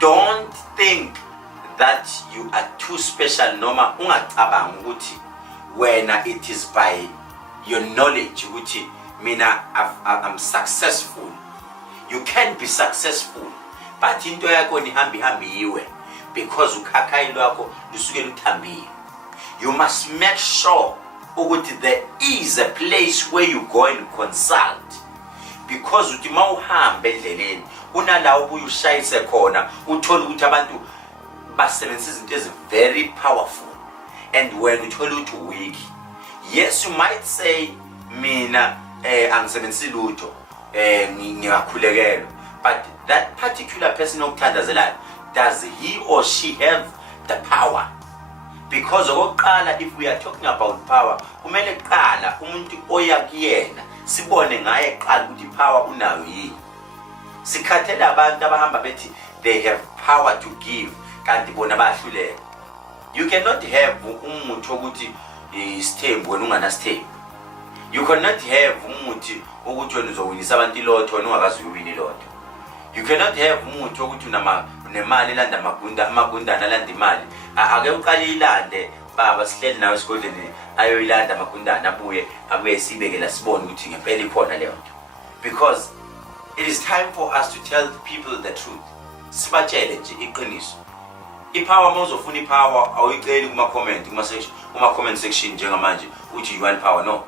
Don't think that you are too special noma ungacabanga ukuthi wena it is by your knowledge ukuthi mina I'm successful. You can be successful, but into yakho nihambi yiwe because ukhakhayi lwakho lusuke luthambile. You must make sure ukuthi there is a place where you go and consult, because uthi mawuhambe endleleni unala ubuye ushayise khona uthola ukuthi abantu basebenzisa izinto ezi very powerful, and when uthola ukuthi weak, yes you might say mina angisebenzisi lutho ngiyakhulekela, but that particular person okuthandazelayo, does he or she have the power? Because okokuqala, if we are talking about power, kumele qala umuntu oya kuyena sibone ngaye qala ukuthi power unayo yini. Sikhathela abantu abahamba bethi they have power to give kanti bona bayahluleka. You cannot have umuntu ukuthi isithembu wena ungana sithembu. You cannot have umuntu ukuthi wena uzowinisa abantu ilotho wena ungakazi uwini ilotho. You cannot have umuntu ukuthi unemali elanda amagundana alanda imali. Ake uqale ilande baba sihleli nawe esigodleni ayoyilanda amagundana abuye sibekela sibone ukuthi ngempela ikhona leyo nto. Because it is time for us to tell people the truth. Sibatshele nje iqiniso. Ipower mawuzofuna ipower awuyiceli kuma comment section njengamanje uthi you want power. No.